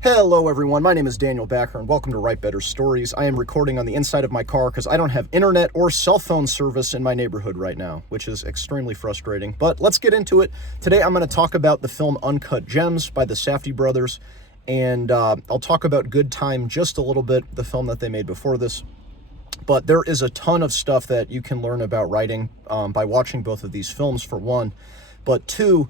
Hello everyone, my name is Daniel Backer and welcome to Write Better Stories. I am recording on the inside of my car because I don't have internet or cell phone service in my neighborhood right now, which is extremely frustrating. But let's get into it. Today I'm going to talk about the film Uncut Gems by the Safdie brothers, and I'll talk about Good Time just a little bit, the film that they made before this. But there is a ton of stuff that you can learn about writing by watching both of these films, for one. But two,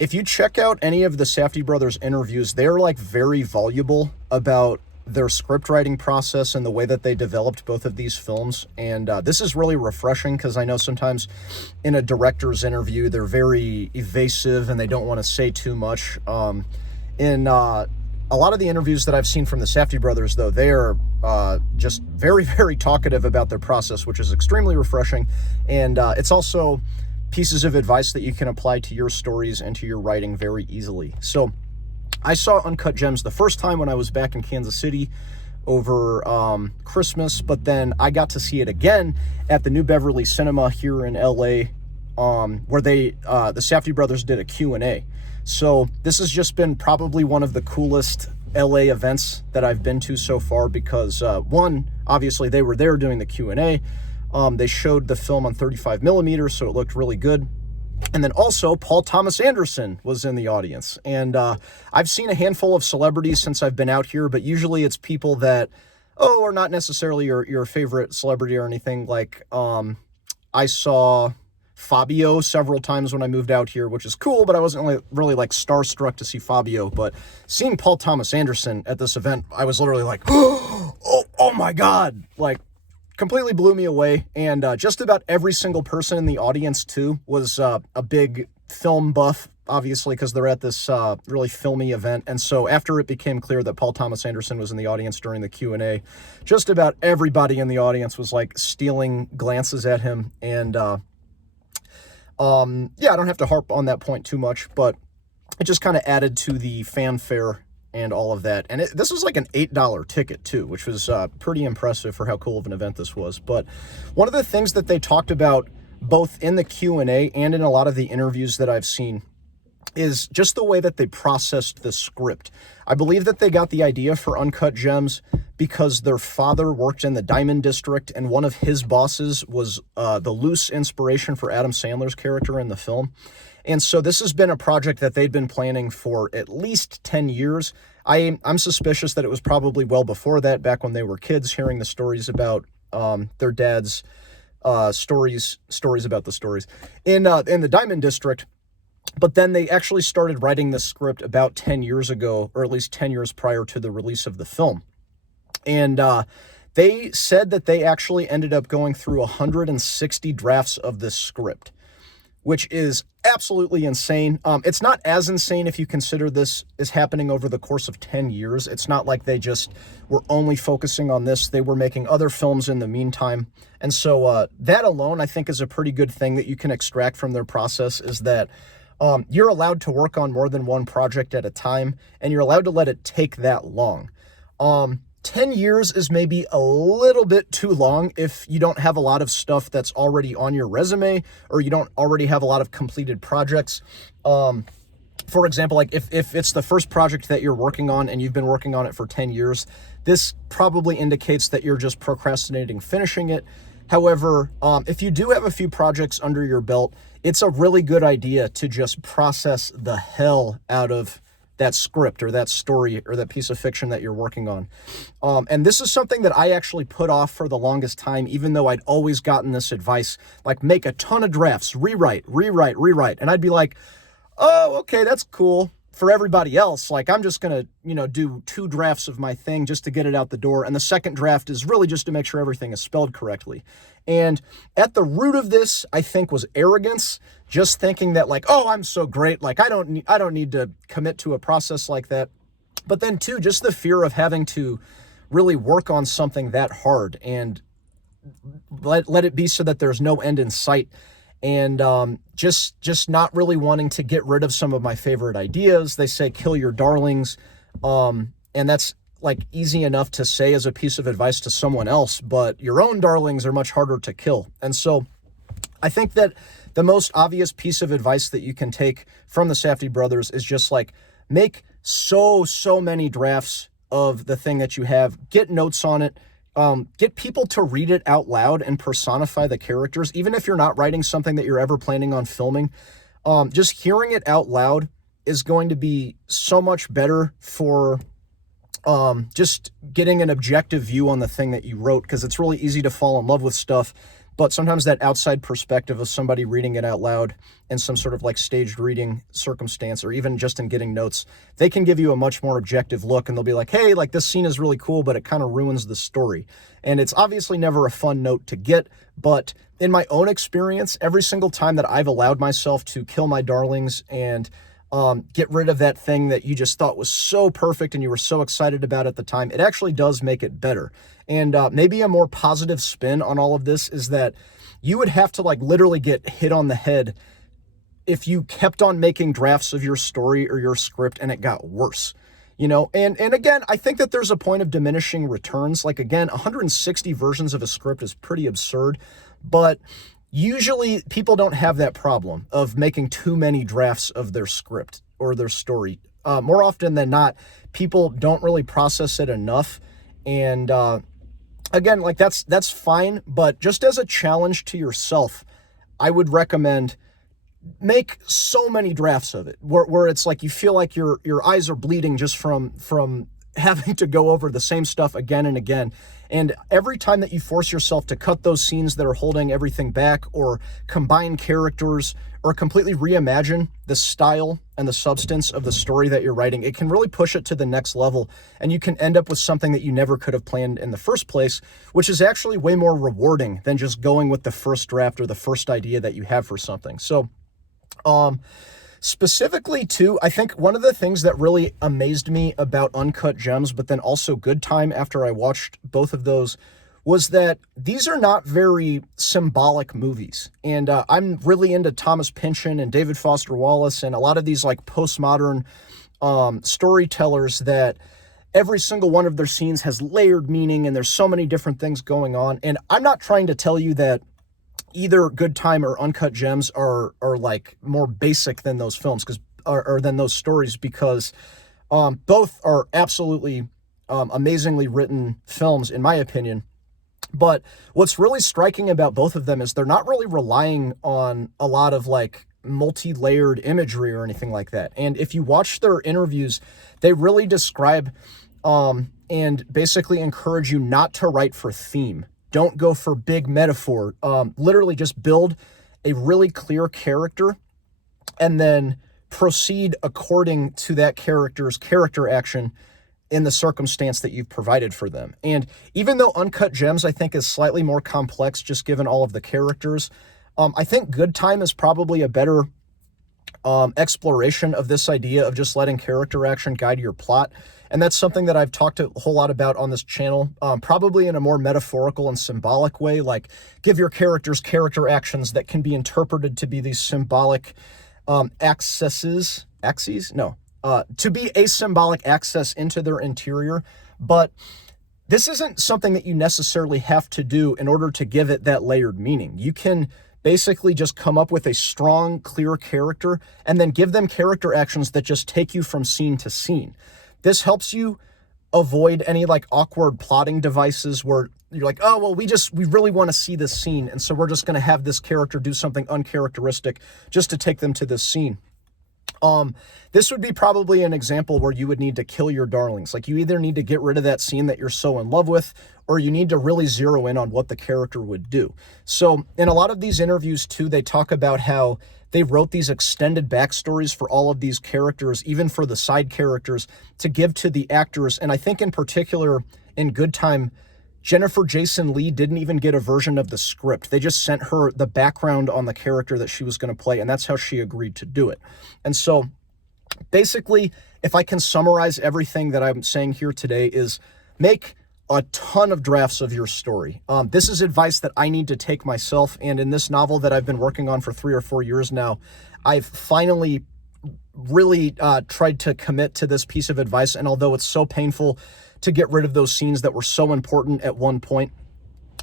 if you check out any of the Safdie brothers interviews, they're like very voluble about their script writing process and the way that they developed both of these films. And this is really refreshing because I know sometimes in a director's interview, they're very evasive and they don't want to say too much. In a lot of the interviews that I've seen from the Safdie brothers, though, they are just very, very talkative about their process, which is extremely refreshing. And it's also pieces of advice that you can apply to your stories and to your writing very easily. So I saw Uncut Gems the first time when I was back in Kansas City over Christmas, but then I got to see it again at the New Beverly Cinema here in LA, where the Safdie brothers did a Q&A. So this has just been probably one of the coolest LA events that I've been to so far because one, obviously they were there doing the Q&A. They showed the film on 35 millimeters, so it looked really good. And then also, Paul Thomas Anderson was in the audience. And I've seen a handful of celebrities since I've been out here, but usually it's people that, are not necessarily your favorite celebrity or anything. Like, I saw Fabio several times when I moved out here, which is cool, but I wasn't really like starstruck to see Fabio. But seeing Paul Thomas Anderson at this event, I was literally like, oh my God, like, completely blew me away. And just about every single person in the audience too was a big film buff, obviously, because they're at this really filmy event. And so after it became clear that Paul Thomas Anderson was in the audience during the Q&A, just about everybody in the audience was like stealing glances at him. And I don't have to harp on that point too much, but it just kind of added to the fanfare and all of that. And this was like an $8 ticket too, which was pretty impressive for how cool of an event this was. But one of the things that they talked about both in the Q&A and in a lot of the interviews that I've seen is just the way that they processed the script. I believe that they got the idea for Uncut Gems because their father worked in the Diamond District, and one of his bosses was the loose inspiration for Adam Sandler's character in the film. And so this has been a project that they'd been planning for at least 10 years. I'm suspicious that it was probably well before that, back when they were kids, hearing the stories about their dad's stories about the stories in the Diamond District. But then they actually started writing the script about 10 years ago, or at least 10 years prior to the release of the film. And they said that they actually ended up going through 160 drafts of this script, which is absolutely insane. It's not as insane if you consider this is happening over the course of 10 years. It's not like they just were only focusing on this. They were making other films in the meantime. And so that alone, I think, is a pretty good thing that you can extract from their process, is that you're allowed to work on more than one project at a time, and you're allowed to let it take that long. 10 years is maybe a little bit too long if you don't have a lot of stuff that's already on your resume, or you don't already have a lot of completed projects. For example, like if it's the first project that you're working on and you've been working on it for 10 years, this probably indicates that you're just procrastinating finishing it. However, if you do have a few projects under your belt, it's a really good idea to just process the hell out of that script or that story or that piece of fiction that you're working on. And this is something that I actually put off for the longest time, even though I'd always gotten this advice, like make a ton of drafts, rewrite. And I'd be like, oh, okay, that's cool. For everybody else, like I'm just going to, do 2 drafts of my thing just to get it out the door. And the second draft is really just to make sure everything is spelled correctly. And at the root of this, I think, was arrogance, just thinking that like, oh, I'm so great. Like I don't need to commit to a process like that. But then too, just the fear of having to really work on something that hard and let it be so that there's no end in sight. And just not really wanting to get rid of some of my favorite ideas. They say kill your darlings, and that's like easy enough to say as a piece of advice to someone else, but your own darlings are much harder to kill. And so I think that the most obvious piece of advice that you can take from the Safdie brothers is just like make so many drafts of the thing that you have. Get notes on it. Get people to read it out loud and personify the characters. Even if you're not writing something that you're ever planning on filming, just hearing it out loud is going to be so much better for just getting an objective view on the thing that you wrote, because it's really easy to fall in love with stuff, but sometimes that outside perspective of somebody reading it out loud in some sort of like staged reading circumstance, or even just in getting notes, they can give you a much more objective look, and they'll be like, hey, like this scene is really cool, but it kind of ruins the story. And it's obviously never a fun note to get, but in my own experience, every single time that I've allowed myself to kill my darlings and get rid of that thing that you just thought was so perfect and you were so excited about at the time, it actually does make it better. And maybe a more positive spin on all of this is that you would have to like literally get hit on the head if you kept on making drafts of your story or your script and it got worse. You know, and again, I think that there's a point of diminishing returns. Like, again, 160 versions of a script is pretty absurd, but usually people don't have that problem of making too many drafts of their script or their story. More often than not, people don't really process it enough. And again, like that's fine, but just as a challenge to yourself, I would recommend make so many drafts of it where it's like you feel like your eyes are bleeding just from having to go over the same stuff again and again. And every time that you force yourself to cut those scenes that are holding everything back, or combine characters, or completely reimagine the style and the substance of the story that you're writing, it can really push it to the next level, and you can end up with something that you never could have planned in the first place, which is actually way more rewarding than just going with the first draft or the first idea that you have for something. So, specifically, too, I think one of the things that really amazed me about Uncut Gems, but then also Good Time after I watched both of those, was that these are not very symbolic movies. And I'm really into Thomas Pynchon and David Foster Wallace and a lot of these like postmodern storytellers that every single one of their scenes has layered meaning and there's so many different things going on. And I'm not trying to tell you that either Good Time or Uncut Gems are like more basic than those films, or than those stories, because both are absolutely amazingly written films, in my opinion. But what's really striking about both of them is they're not really relying on a lot of like multi-layered imagery or anything like that. And if you watch their interviews, they really describe and basically encourage you not to write for theme. Don't go for big metaphor. Literally just build a really clear character and then proceed according to that character's character action in the circumstance that you've provided for them. And even though Uncut Gems, I think, is slightly more complex just given all of the characters, I think Good Time is probably a better exploration of this idea of just letting character action guide your plot. And that's something that I've talked a whole lot about on this channel, probably in a more metaphorical and symbolic way, like give your characters character actions that can be interpreted to be these symbolic axes? No. To be a symbolic access into their interior. But this isn't something that you necessarily have to do in order to give it that layered meaning. You can basically just come up with a strong, clear character and then give them character actions that just take you from scene to scene. This helps you avoid any like awkward plotting devices where you're like, oh, well, we really want to see this scene, and so we're just going to have this character do something uncharacteristic just to take them to this scene. This would be probably an example where you would need to kill your darlings. Like, you either need to get rid of that scene that you're so in love with, or you need to really zero in on what the character would do. So in a lot of these interviews too, they talk about how they wrote these extended backstories for all of these characters, even for the side characters, to give to the actors. And I think in particular in Good Time, Jennifer Jason Leigh didn't even get a version of the script. They just sent her the background on the character that she was going to play, and that's how she agreed to do it. And so basically, if I can summarize everything that I'm saying here today, is make a ton of drafts of your story. This is advice that I need to take myself, and in this novel that I've been working on for 3 or 4 years now, I've finally really tried to commit to this piece of advice. And although it's so painful to get rid of those scenes that were so important at one point,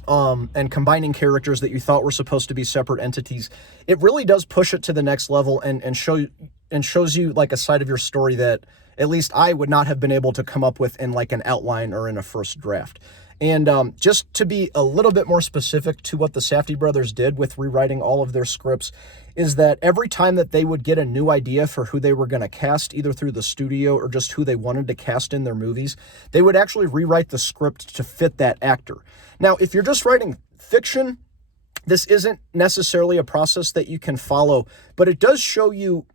and combining characters that you thought were supposed to be separate entities, it really does push it to the next level and shows you like a side of your story that at least I would not have been able to come up with in like an outline or in a first draft. And just to be a little bit more specific to what the Safdie brothers did with rewriting all of their scripts, is that every time that they would get a new idea for who they were going to cast, either through the studio or just who they wanted to cast in their movies, they would actually rewrite the script to fit that actor. Now, if you're just writing fiction, this isn't necessarily a process that you can follow, but it does show you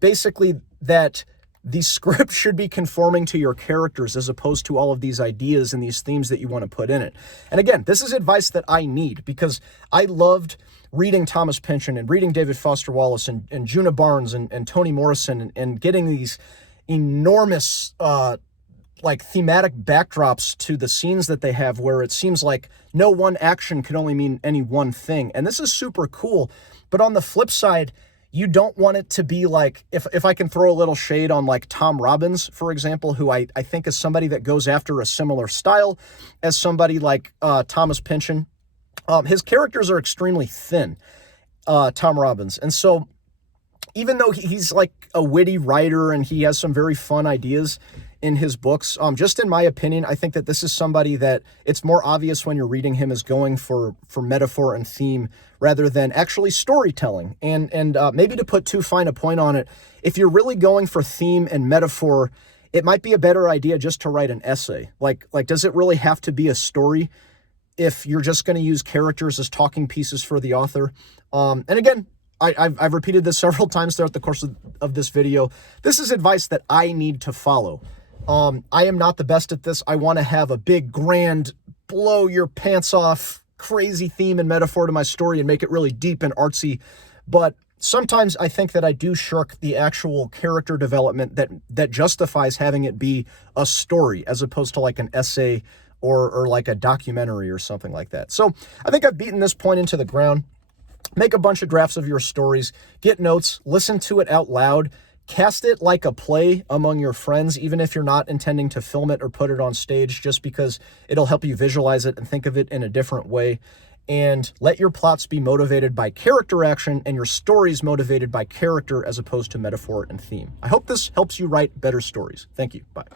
basically that the script should be conforming to your characters as opposed to all of these ideas and these themes that you want to put in it. And again, this is advice that I need because I loved reading Thomas Pynchon and reading David Foster Wallace and Juna Barnes and Toni Morrison and getting these enormous like thematic backdrops to the scenes that they have where it seems like no one action can only mean any one thing. And this is super cool. But on the flip side, you don't want it to be like, if I can throw a little shade on like Tom Robbins, for example, who I think is somebody that goes after a similar style as somebody like Thomas Pynchon. His characters are extremely thin, Tom Robbins. And so even though he's like a witty writer and he has some very fun ideas in his books, just in my opinion, I think that this is somebody that it's more obvious when you're reading him as going for metaphor and theme rather than actually storytelling. And maybe to put too fine a point on it, if you're really going for theme and metaphor, it might be a better idea just to write an essay. Like does it really have to be a story if you're just going to use characters as talking pieces for the author? And again, I've repeated this several times throughout the course of this video. This is advice that I need to follow. I am not the best at this. I want to have a big, grand, blow your pants off, crazy theme and metaphor to my story and make it really deep and artsy. But sometimes I think that I do shirk the actual character development that justifies having it be a story as opposed to like an essay or like a documentary or something like that. So I think I've beaten this point into the ground. Make a bunch of drafts of your stories, get notes, listen to it out loud, cast it like a play among your friends, even if you're not intending to film it or put it on stage, just because it'll help you visualize it and think of it in a different way. And let your plots be motivated by character action and your stories motivated by character as opposed to metaphor and theme. I hope this helps you write better stories. Thank you. Bye.